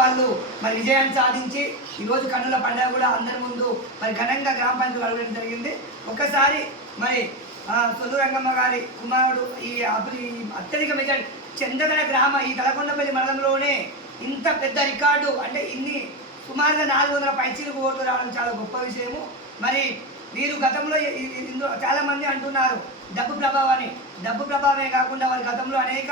వాళ్ళు మరి విజయాన్ని సాధించి ఈరోజు కన్నుల పండుగ కూడా అందరి ముందు మరి ఘనంగా గ్రామ పంచాయతీ అడగడం జరిగింది. ఒకసారి మరి సొల్లు రంగమ్మ గారి కుమారుడు ఈ అత్యధిక మెజారిటీ చంద్రగడ గ్రామ ఈ తలకొండపల్లి మండలంలోనే ఇంత పెద్ద రికార్డు అంటే ఇన్ని సుమారుగా 400 పైచీలకు ఓట్లు రావడం చాలా గొప్ప విషయము. మరి వీరు గతంలో ఇందులో చాలామంది అంటున్నారు డబ్బు ప్రభావాన్ని. డబ్బు ప్రభావమే కాకుండా వారి గతంలో అనేక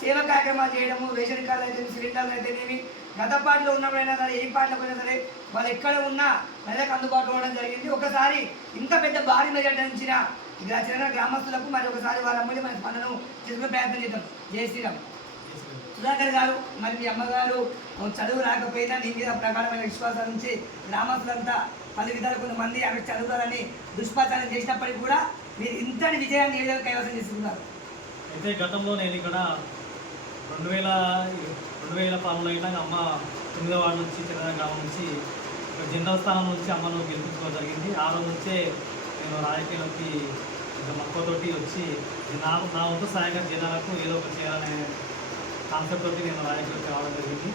సేవా కార్యక్రమాలు చేయడము, రేషన్ కార్డులు అయితే సిలిండర్లు అయితేనేమి, గత పార్టీలో ఉన్నప్పుడైనా సరే ఏ పార్టీలో పోయినా సరే వాళ్ళు ఎక్కడ ఉన్నా ప్రజలకు అందుబాటులో ఉండడం జరిగింది. ఒకసారి ఇంత పెద్ద భారీ మెజార్టీ అందించిన చిన్న గ్రామస్తులకు మరి ఒకసారి వారి అమ్మడి మన స్పందన చేసుకునే ప్రయత్నం చేద్దాం. జై శ్రీరామ్. సుధాకర్ గారు, మరి మీ అమ్మగారు చదువు రాకపోయినా నీ మీద ప్రకారమైన విశ్వాసాల నుంచి గ్రామస్తులంతా పలు విధాలు కొంతమంది ఆమె చదువుతారని దుష్ప్రచారం చేసినప్పటికీ కూడా మీరు ఇంతటి విజయాన్ని ఏ విధంగా కైవసం చేసుకున్నారు? అయితే గతంలో నేను ఇక్కడ 2000 అయినా అమ్మ 9వ వార్డు నుంచి చిన్న గ్రామం నుంచి జనరల్ స్థానం నుంచి అమ్మను గెలిపించుకోవడం జరిగింది. ఆ రోజు నుంచే నేను రాజకీయాలకి మక్కువతోటి వచ్చి నా వంతు సాయంగా జనాలకు ఏదో ఒకటి చేయాలనే కాన్సెప్ట్ తోటి నేను రాజకీయాలకు రావడం జరిగింది.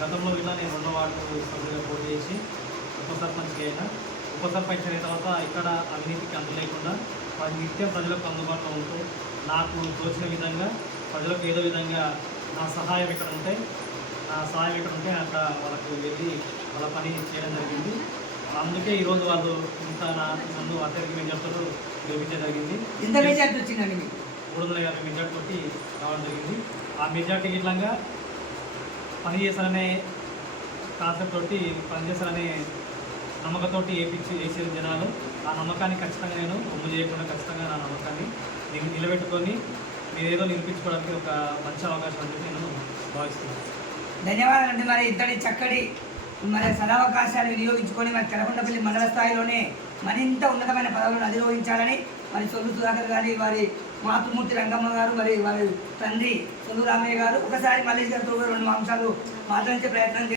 గతంలో ఇలా నేను 2వ వార్డు సభ్యులుగా పోటీ చేసి ఉప సర్పంచ్కి అయినా ఉప సర్పంచ్ అయిన తర్వాత ఇక్కడ అవినీతికి అంత లేకుండా నిత్యం ప్రజలకు అందుబాటులో ఉంటూ నాకు తోచిన విధంగా ప్రజలకు ఏదో విధంగా నా సహాయం ఎక్కడ ఉంటే అక్కడ వాళ్ళకు వెళ్ళి వాళ్ళ పని చేయడం జరిగింది. అందుకే ఈరోజు వాళ్ళు ఇంత నన్ను అత్యధిక మెజార్టీతో గెలిపించడం జరిగింది. 350 మెజార్టీ తోటి రావడం జరిగింది. ఆ మెజార్టీ ఇట్లంగా పని చేశారనే కాన్సెప్ట్ తోటి పనిచేశారనే నమ్మకంతోటి వేసేది జనాలు. ఆ నమ్మకాన్ని ఖచ్చితంగా నేను ఒమ్ము చేయకుండా ఖచ్చితంగా నా నమ్మకాన్ని నిలబెట్టుకొని నేనేదో నిరూపించుకోవడానికి ఒక మంచి అవకాశం అని చెప్పి నేను భావిస్తున్నాను. ధన్యవాదాలండి. మరి ఇద్దరి చక్కటి మరి సదవకాశాలు వినియోగించుకొని మరి తలకొండపల్లి మండల స్థాయిలోనే మరింత ఉన్నతమైన పదవులను అధిరోహించాలని మరి సొల్లు సుధాకర్ గారి వారి మాతృమూర్తి రంగమ్మ గారు మరి వారి తండ్రి సొల్లు రామయ్య గారు ఒకసారి మల్లేష్ గారితో 2 అంశాలు మాట్లాడించే ప్రయత్నం